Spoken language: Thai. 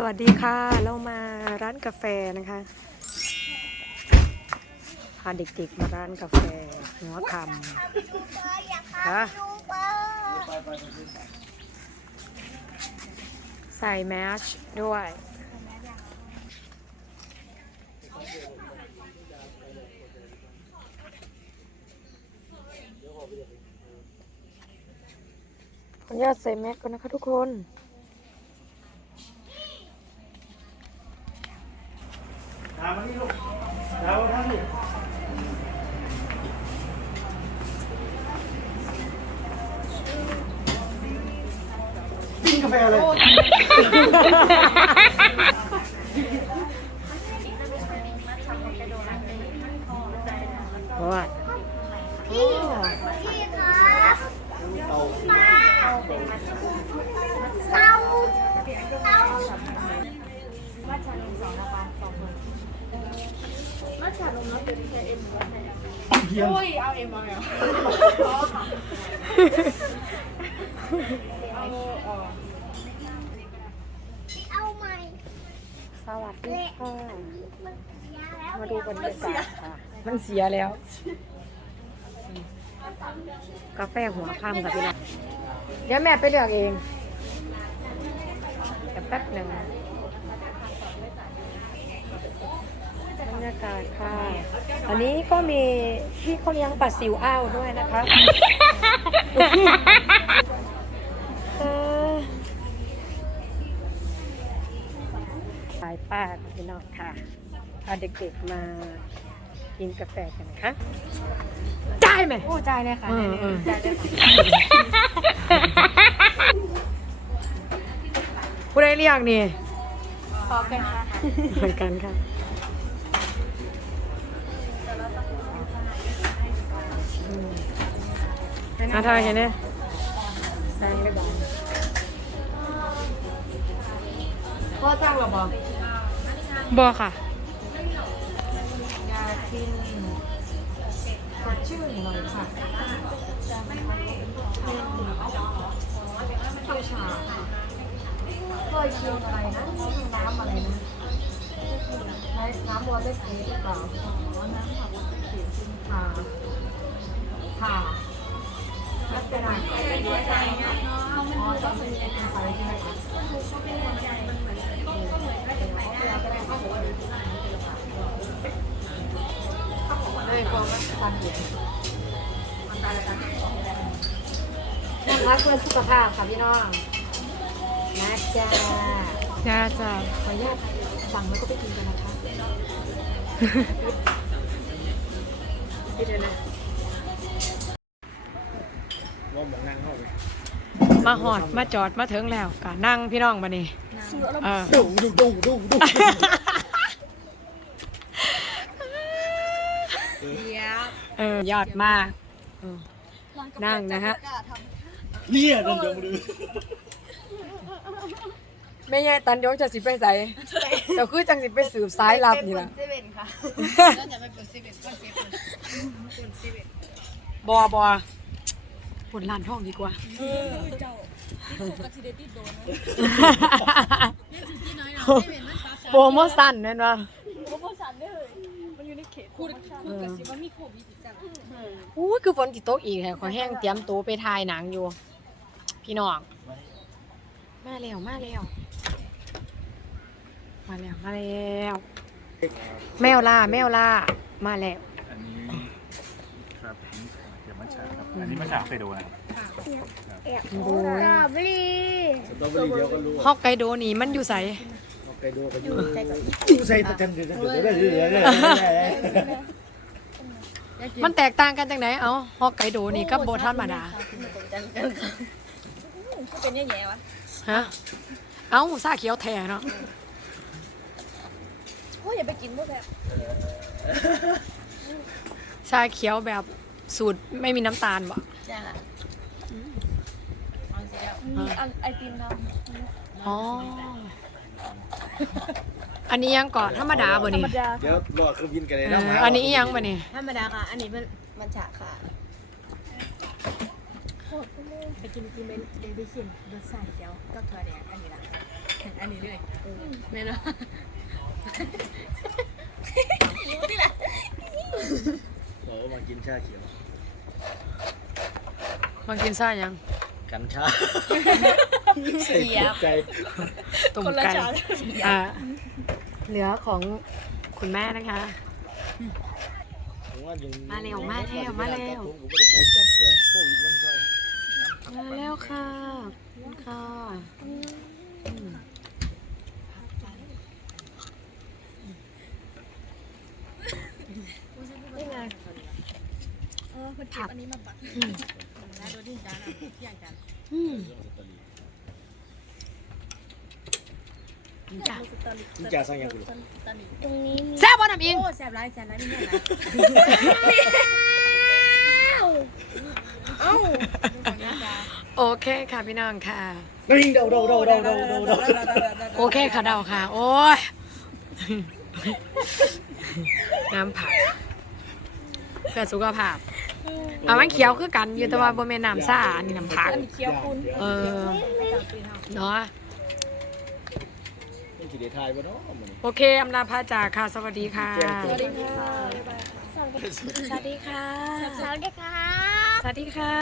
สวัสดีค่ะ เรามาร้านกาแฟนะคะ พาเด็กๆมาร้านกาแฟ หัวคำค่ะใส่แมชด้วย ขออนุญาตใส่แมสก่อนนะคะทุกคนาแฟเลย ว่าพี่พี่ครับมาเตาเตาเพียง เอาใหม่สวัสดีค่ะมาดูบรรยากาศค่ะ มันเสียแล้ว กาแฟหัวค่ำค่ะพี่น้องเดี๋ยวแม่ไปเลือกเองเดี๋ยวแป๊บหนึ่งบรรยากาศค่ะ อันนี้ก็มีพี่เขาเลี้ยงปลาซิวอ้าวด้วยนะคะเออสายป้ากับพี่น้องค่ะพาเด็กๆมากินกาแฟกันค่ะจ่ายไหมโอ้ใจเลยค่ะเออเออใจเลยค่ะผู้ใดเรียกนี่พอกันค่ะเหมือนกันค่ะอืมอาทายเห็นไหมแซงได้บ้างพ่อจ้างเราบอก บอค่ะยากินสดชื่นหน่อยค่ะคิวชาเคยคิวอะไรนะน้ำอะไรนะน้ำวอเตอร์เค้กหรือเปล่าน้ำวอเตอร์เค้กค่ะค่ะลักษณะอ๋อต้องเป็นไอติมไฟใช่ไหมคะ เลยพอมันฟันเหยียบนะคะเพื่อสุขภาพค่ะพี่น้องนะจ้าจ้าจ้าขออนุญาตสั่งแล้วก็ไปกินกันนะคะพี่เดี๋ยวนะว่าหมองนั่งเข้าไปมาหอดมาจอดมาถึงแล้วกะนั่งพี่น้องมานี่เออดุดุดุดุดุ เออยอดมากเออนั่งนะฮะ เนี่ยเดินเดินมาดูไม่ใช่ตันเดี๋ยวจะสิไปใส่แต่คือจังสิไปสืบสายลับนี่ล่ะ เซเว่นค่ะก็จะไปเปิดเซเว่นก็เซเว่นเปิดเซเว่นบอบอผลลานท่องดีกว่าเจ้าที่ปกติเดติโดนนะที่น้อยนะเซเว่นมันฟ้าโปรโมชั่นนั่นวะ โปรโมชั่นได้เลยมัน อยู่ในเขตคูดคูดกับสิว่ามีโควิดจังอู้คือฝนติตกอีกแฮะขอแห้งเตรียมตัวไปถ่ายหนังอยู่ พี่น้อง มาแล้วมาแล้วมาแล้วมาแล้วแมวล่าแมวล่ามาแล้วอันนี้ครับเดี๋ยวมันฉาครับอันนี้มันฉาเคยดูนะครับโอ้ยสตรอเบอรี่สตรอเบอรี่เดียวก็รู้ฮอกไกโดนี่มันอยู่ใส ไปดูไปดูอยู่ใส่ตะกันเดี๋ยวเดี๋ยวเดี๋ยวเดี๋ยวเดี๋ยวมันแตกต่างกันจังไหนเอ้าฮอกไกโดนี่กับโบธรรมาดาเป็นแย่ๆวะฮะเอ้าซาเขียวแท้เนาะโอ้ยอย่าไปกินพวกแบบชาเขียวแบบสูตรไม่มีน้ำตาลบ่จ้ามีอันไอติมนำอ๋อ อันนี้ยังก่อนธรรมดาบ่นี่เดี๋ยวรอเครื่องบินกันเลยเอนะออันนี้อีหยังบ่นี่ธรรมดาค่ะ อันนี้มันมันฉะค่ะไปกินกินเป็นเดบิชินรสชาติเขียวกับถั่วแดงอันนี้ละอันนี้เลยไม่รู้เราก็มากินชาเขียวมากินซ่ายัง กัญชา เสียบใจต้มไก่อ่าเหลือของคุณแม่นะคะ มาเร็วมาเร็วมาเร็วผมก็ไม่ได้ไปจัดแจงโควิดวันเสาร์มาแล้วค่ะค่ะอืมนี่ไงเออมันเก็บอันนี้มาปักอืมแล้วดูที่จานอะเที่ยงกันอืม จ้ะกินจ่าสั่งยังกูตรงนี้มีแซ่บบ่น้ำอิงโอ้แสบร้ายแสบร้ายนี่ไงนะโอเคค่ะพี่น้องค่ะนี่เดาเดาเดาเดาเดาเดาเดาโอเคค่ะเดาค่ะ โอ้ย น้ำผักเพื่อสุขภาพอะมันเขียวคือกันอยู่แต่ว่าบ่แม่นน้ำซ่าอันนี้น้ำผัก เคี้ยวคุณเออเนาะ นี่กี่เดทายบ่เนาะมันโอเคอำลาพาจากค่ะ สวัสดีค่ะ สวัสดีสวัสดีค่ะ สวัสดีครับสวัสดีค่ะ